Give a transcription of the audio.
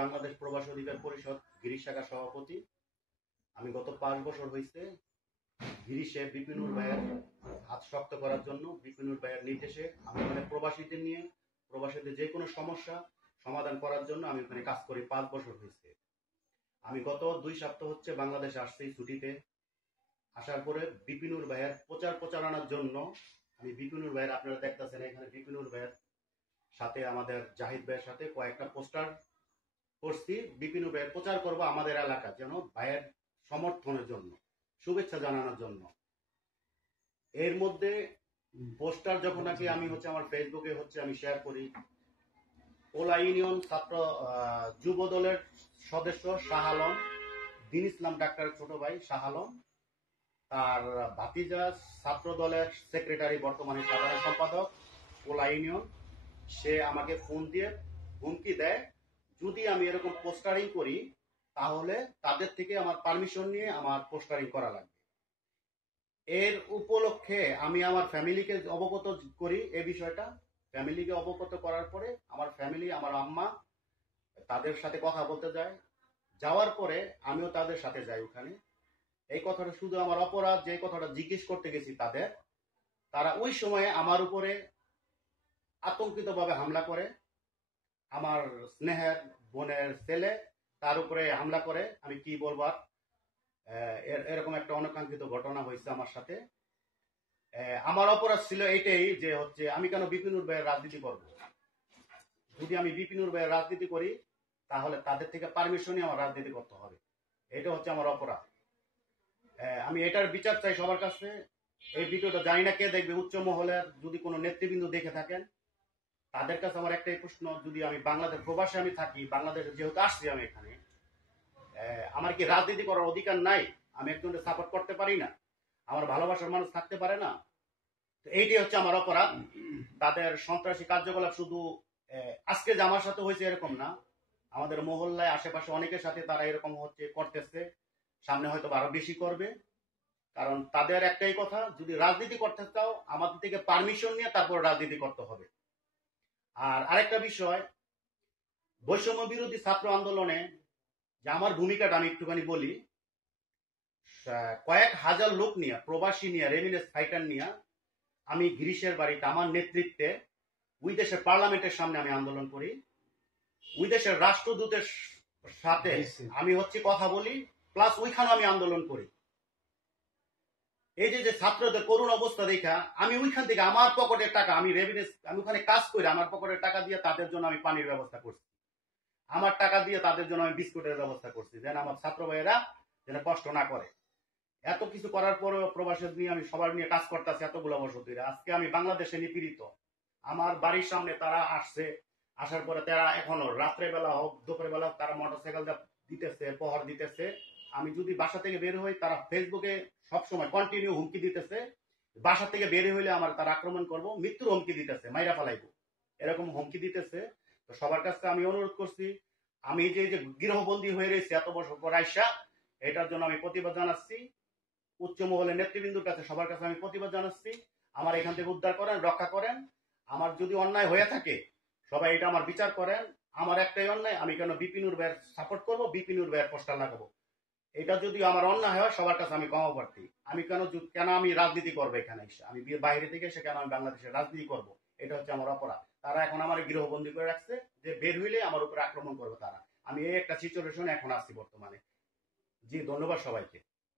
বাংলাদেশ প্রবাসী অধিকার পরিষদ গিরিশ শাখা সভাপতি। আমি গত 5 বছর হয়েছে গিরিশে বিপিনুর ভাইয়ের হাত শক্ত করার জন্য, বিপিনুর ভাইয়ের নির্দেশে আমি ওখানে প্রবাসীদের যে কোনো সমস্যা সমাধান করার জন্য আমি ওখানে কাজ করি। 5 বছর হয়েছে। আমি গত 2 সপ্তাহ হচ্ছে বাংলাদেশে আসছি ছুটিতে। আসার পরে বিপিনুর ভাইয়ের প্রচারণার জন্য আমি বিপিনুর ভাইয়ের, আপনারা দেখতেছেন এখানে বিপিনুর ভাইয়ের সাথে আমাদের জাহিদ ভাইয়ের সাথে কয়েকটা পোস্টার করছি। বিপিনুর ভাইয়ের প্রচার করব আমাদের এলাকা, যেন ভাইয়ের সমর্থনের জন্য, শুভেচ্ছা জানানোর জন্য। এর মধ্যে পোস্টার যখন নাকি আমি আমার ফেসবুকে আমি শেয়ার করি, ওলা ইউনিয়ন ছাত্র যুব দলের সদস্য শাহ আলম, দিন ইসলাম ডাক্তারের ছোট ভাই শাহ আলম, তার ভাতিজা ছাত্র দলের সেক্রেটারি, বর্তমানে সাধারণ সম্পাদক ওলা ইউনিয়ন, সে আমাকে ফোন দিয়ে হুমকি দেয় যদি আমি এরকম পোস্টারিং করি তাহলে তাদের থেকে আমার পারমিশন নিয়ে আমার পোস্টারিং করা লাগবে। এর উপলক্ষে আমি আমার ফ্যামিলিকে অবগত করি এই বিষয়টা। ফ্যামিলিকে অবগত করার পরে আমার ফ্যামিলি, আমার আম্মা তাদের সাথে কথা বলতে যায়। যাওয়ার পরে আমিও তাদের সাথে যাই ওখানে। এই কথাটা শুধু আমার অপরাধ, যে কথাটা জিজ্ঞেস করতে গেছি তারা ওই সময়ে আমার উপরে আতঙ্কিতভাবে হামলা করে। আমার স্নেহের বোনের ছেলে তার উপরে হামলা করে। আমি কি বলবার, এরকম একটা অনাকাঙ্ক্ষিত ঘটনা হয়েছে আমার সাথে। আমার অপরাধ ছিল এটাই যে আমি কেন বিপিনুর ভাইয়ের রাজনীতি করব। যদি আমি বিপিনুর ভাইয়ের রাজনীতি করি তাহলে তাদের থেকে পারমিশনই আমার রাজনীতি করতে হবে। এটা আমার অপরাধ। আমি এটার বিচার চাই সবার কাছে। এই ভিডিওটা জানি না কে দেখবে, উচ্চ মহলের যদি কোনো নেতৃবৃন্দ দেখে থাকেন তাদের কাছে আমার একটাই প্রশ্ন, যদি আমি বাংলাদেশ প্রবাসে আমি থাকি, বাংলাদেশে যেহেতু আসছি আমি এখানে, আমার কি রাজনীতি করার অধিকার নাই? আমি একজনকে সাপোর্ট করতে পারি না? আমার ভালোবাসার মানুষ থাকতে পারে না? তো এইটাই আমার অপরাধ। তাদের সন্ত্রাসী কার্যকলাপ শুধু আজকে যে আমার সাথে হয়েছে এরকম না, আমাদের মহল্লায় আশেপাশে অনেকের সাথে তারা এরকম করতেছে। সামনে হয়তো আরো বেশি করবে। কারণ তাদের একটাই কথা, যদি রাজনীতি করতে চাও আমাদের থেকে পারমিশন নিয়ে তারপর রাজনীতি করতে হবে। আর আরেকটা বিষয়, বৈষম্য বিরোধী ছাত্র আন্দোলনে যে আমার ভূমিকাটা আমি একটুখানি বলি। কয়েক হাজার লোক নিয়ে, প্রবাসী নিয়ে, রেমিনেন্স ফাইটার নিয়ে আমি গিরিশের বাড়িতে আমার নেতৃত্বে ওই দেশের পার্লামেন্টের সামনে আমি আন্দোলন করি। ওই দেশের রাষ্ট্রদূতের সাথে আমি কথা বলি, প্লাস ওইখানে আমি আন্দোলন করি। এই যে ছাত্রদের করুণ অবস্থা দেখা আমি ওইখান থেকে আমার পকেটের টাকা, আমি ওখানে কাজ করি, আমার পকেটের টাকা দিয়ে তাদের জন্য আমি পানির ব্যবস্থা করছি। আমার টাকা দিয়ে তাদের জন্য আমি বিস্কুটের ব্যবস্থা করছি, যেন আমার ছাত্র ভাইয়েরা যেন কষ্ট না করে। এত কিছু করার পরেও প্রবাসী নিয়ে আমি সবার নিয়ে কাজ করতেছি এতগুলো বছর ধরে। আজকে আমি বাংলাদেশে নিপীড়িত। আমার বাড়ির সামনে তারা আসছে, আসার পরে তারা এখনো রাত্রেবেলা হোক দুপুরবেলা হোক তারা মোটরসাইকেল দিতেছে, প্রহর দিতেছে। আমি যদি বাসা থেকে বের হই তারা ফেসবুকে সবসময় কন্টিনিউ হুমকি দিতেছে, বাসা থেকে বের হইলে আমার তারা আক্রমণ করবো, মৃত্যুর হুমকি দিতেছে, মাইরা ফেলাইবো, এরকম হুমকি দিতেছে। তো সবার কাছে আমি অনুরোধ করছি, আমি যে গৃহবন্দী হয়ে রয়েছি এত বছর পর আইসা, এটার জন্য আমি প্রতিবাদ জানাচ্ছি। উচ্চ মহলের নেতৃবৃন্দুর কাছে, সবার কাছে আমি প্রতিবাদ জানাচ্ছি। আমার এখান থেকে উদ্ধার করেন, রক্ষা করেন। আমার যদি অন্যায় হয়ে থাকে সবাই এটা আমার বিচার করেন। আমার একটাই অন্যায়, আমি কেন বিপিনুর ভাইয়ের সাপোর্ট করবো, বিপিনুর ভাইয়ের পোস্টার লাগাবো? এটা যদি আমার অন্যায় হয় সবার কাছে আমি ক্ষমা প্রার্থী। আমি কেন আমি রাজনীতি করবো এখানে এসে, আমি বাইরে থেকে এসে কেন আমি বাংলাদেশের রাজনীতি করব? এটা আমার অপরাধ। তারা এখন আমার গৃহবন্দী করে রাখছে, যে বের হইলে আমার উপরে আক্রমণ করবে তারা। আমি এই একটা সিচুয়েশনে এখন আসছি বর্তমানে। জি, ধন্যবাদ সবাইকে।